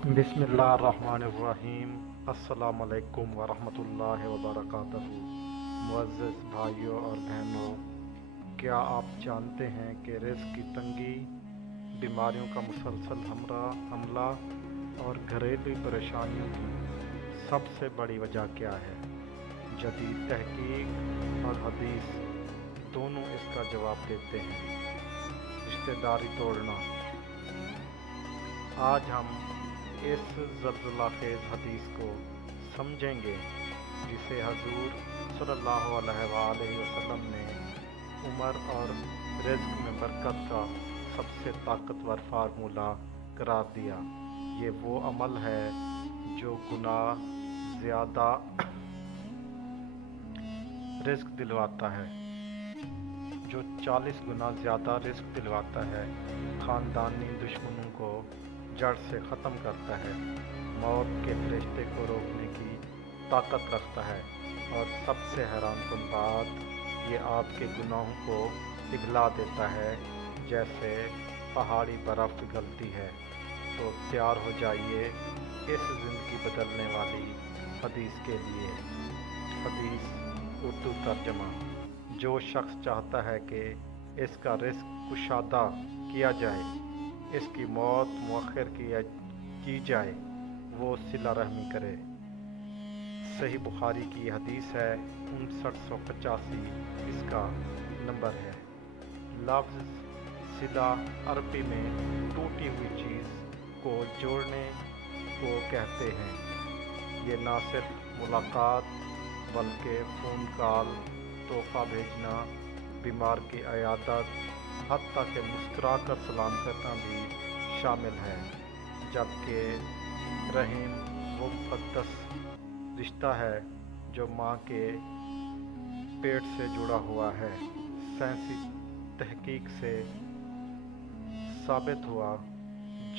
बिस्मिल्लाहिर्रहमानिर्रहीम। अस्सलाम वालेकुम वरहमतुल्लाहि वबरकातुहू। मुअज़्ज़ज़ भाइयों और बहनों, क्या आप जानते हैं कि रिज़्क़ की तंगी, बीमारियों का मुसलसल हमला और घरेलू परेशानियों की सबसे बड़ी वजह क्या है? जदीद तहकीक और हदीस दोनों इसका जवाब देते हैं। रिश्तेदारी तोड़ना। आज हम इस ज़लज़ला खेज़ हदीस को समझेंगे जिसे हजूर सल्लल्लाहु अलैहि वसल्लम ने उम्र और रिज़्क़ में बरकत का सबसे ताकतवर फार्मूला करार दिया। ये वो अमल है जो गुनाह ज़्यादा रिज़्क़ दिलवाता है, जो 40 गुना ज़्यादा रिज़्क़ दिलवाता है, ख़ानदानी दुश्मनों को जड़ से ख़त्म करता है, मौत के फरिश्ते को रोकने की ताकत रखता है, और सबसे हैरानकुन बात, ये आपके गुनाहों को पिघला देता है जैसे पहाड़ी बर्फ़ पिघलती है। तो तैयार हो जाइए इस ज़िंदगी बदलने वाली हदीस के लिए। हदीस उर्दू तर्जमा। जो शख्स चाहता है कि इसका रिज़्क़ कुशादा किया जाए, इसकी मौत मुअख्खर की जाए, वो सिला रहमी करे। सही बुखारी की हदीस है 5985, इसका नंबर है। लफ्ज़ सिला अरबी में टूटी हुई चीज़ को जोड़ने को कहते हैं। ये ना सिर्फ मुलाकात बल्कि फ़ोन कॉल, तोहफ़ा भेजना, बीमार की अयादत, हत्ता कि मुस्कुरा कर सलाम करना भी शामिल है। जबकि रहीम वो मुक़द्दस रिश्ता है जो माँ के पेट से जुड़ा हुआ है। साइंसी तहकीक से साबित हुआ।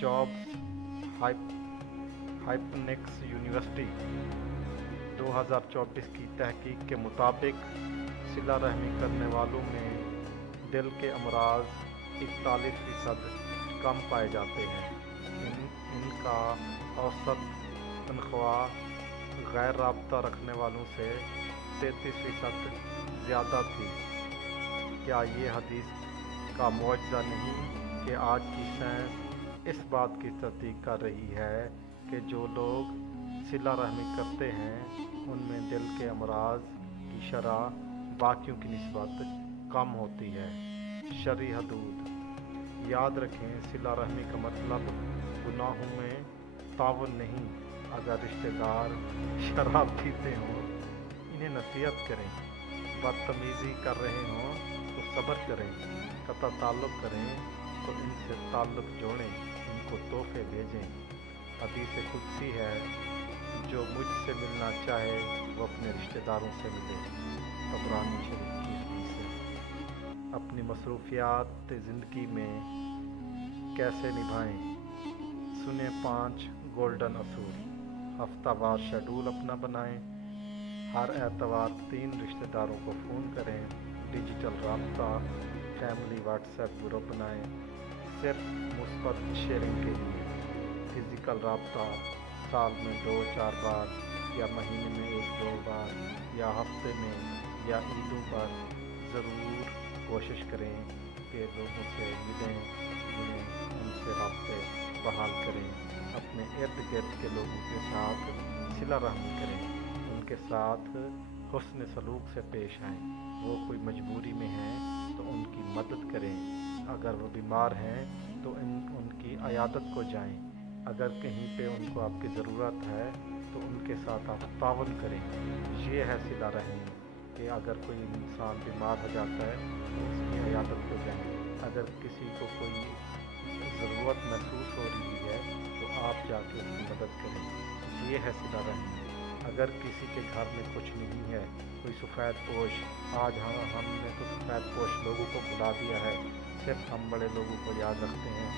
जॉब्स हाइपनिक्स यूनिवर्सिटी 2024 की तहकीक के मुताबिक सिला रहमी करने वालों में दिल के अमराज 41% कम पाए जाते हैं। इनका औसत तनख्वाह गैर राब्ता रखने वालों से 33% ज़्यादा थी। क्या ये हदीस का मुआजिज़ा नहीं कि आज की साइंस इस बात की तस्दीक कर रही है कि जो लोग सिला रहमी करते हैं उनमें दिल के अमराज की शरह बाकियों की निस्बत कम होती है। शरई हदूद। याद रखें, सिला रहमी का मतलब गुनाहों में तावन नहीं। अगर रिश्तेदार शराब पीते हों, इन्हें नसीहत करें। बदतमीज़ी कर रहे हों तो सब्र करें। कता ताल्लुक़ करें तो इनसे ताल्लुक़ जोड़ें, इनको तोहफ़े भेजें। हदीस कुदसी है, जो मुझसे मिलना चाहे वो अपने रिश्तेदारों से मिले। तबरानी शरीफ की हदीस है। अपनी मसरूफ़ियात ज़िंदगी में कैसे निभाएं? सुने 5 गोल्डन असूल। हफ्तावार शेड्यूल अपना बनाएं। हर एतवार 3 रिश्तेदारों को फ़ोन करें। डिजिटल राब्ता, फैमिली व्हाट्सएप ग्रुप बनाएं सिर्फ मुस्बत शेयरिंग के लिए। फ़िज़िकल राब्ता साल में 2-4 बार, या महीने में 1-2 बार, या हफ्ते में या ईदों पर ज़रूर कोशिश करें कि लोगों से मिलें, उनसे राब्ते बहाल करें। अपने इर्द गिर्द के लोगों के साथ सिला रहमी करें, उनके साथ हुस्न सलूक से पेश आएँ। वो कोई मजबूरी में हैं तो उनकी मदद करें। अगर वो बीमार हैं तो उनकी अयादत को जाएं। अगर कहीं पे उनको आपकी ज़रूरत है तो उनके साथ आप तावन करें। ये है सिला रहमी कि अगर कोई इंसान बीमार हो जाता है तो उसकी अयादत को जाएं। अगर किसी को कोई ज़रूरत महसूस हो रही है तो आप जाके उसकी मदद करें। ये है सिला रहमी। अगर किसी के घर में कुछ नहीं है, कोई सफ़ेद पोश, आज हमने तो सफ़ेद पोश लोगों को भुला दिया है, सिर्फ हम बड़े लोगों को याद रखते हैं।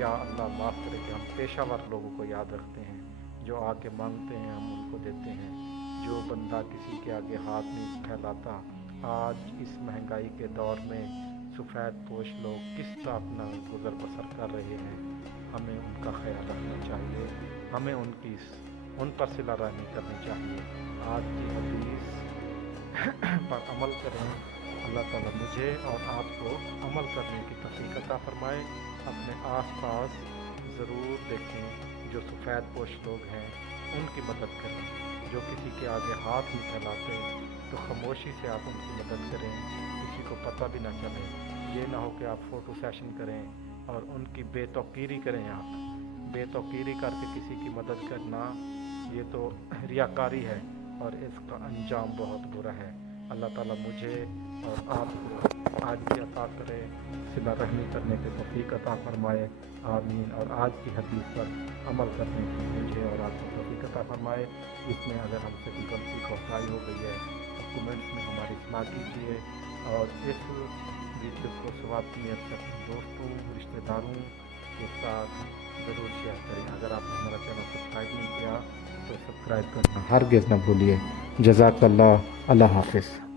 या अल्लाह माफ़ करे कि हम पेशावर लोगों को याद रखते हैं, जो आके मांगते हैं हम उनको देते हैं। जो बंदा किसी के आगे हाथ नहीं फैलाता। आज इस महंगाई के दौर में सफ़ेद पोश लोग किस तरह अपना गुज़र बसर कर रहे हैं। हमें उनका ख्याल रखना चाहिए, हमें उन पर सिला रहमी करनी चाहिए। आज की हदीस पर अमल करें। अल्लाह ताला मुझे और आपको अमल करने की तौफीक अता फरमाए। अपने आसपास ज़रूर देखें, जो सफ़ेद पोश लोग हैं उनकी मदद करें। जो किसी के आगे हाथ नहीं फैलाते तो खामोशी से आप उनकी मदद करें, किसी को पता भी ना चले। ये ना हो कि आप फ़ोटो सेशन करें और उनकी बेतौकीरी करें। आप बेतौकीरी करके किसी की मदद करना ये तो रियाकारी है और इसका अंजाम बहुत बुरा है। अल्लाह ताला मुझे और आपको आज की अता करे, सिला रहमी करने की तौफीक अता फरमाए। आमीन। और आज की हदीस पर अमल करने की मुझे और आपको तौफीक अता फरमाए। इसमें अगर हमसे कोई गलती कोताही हो गई है तो कमेंट्स में हमारी इस्लाह कीजिए और इस वीडियो को सवाब की नीयत से अपने दोस्तों रिश्तेदारों के साथ ज़रूर शेयर करें। अगर आपने हमारा चैनल सब्सक्राइब नहीं किया तो सब्सक्राइब करना हरगिज़ न भूलिए। जज़ाकल्लाह। अल्लाह हाफ़िज़।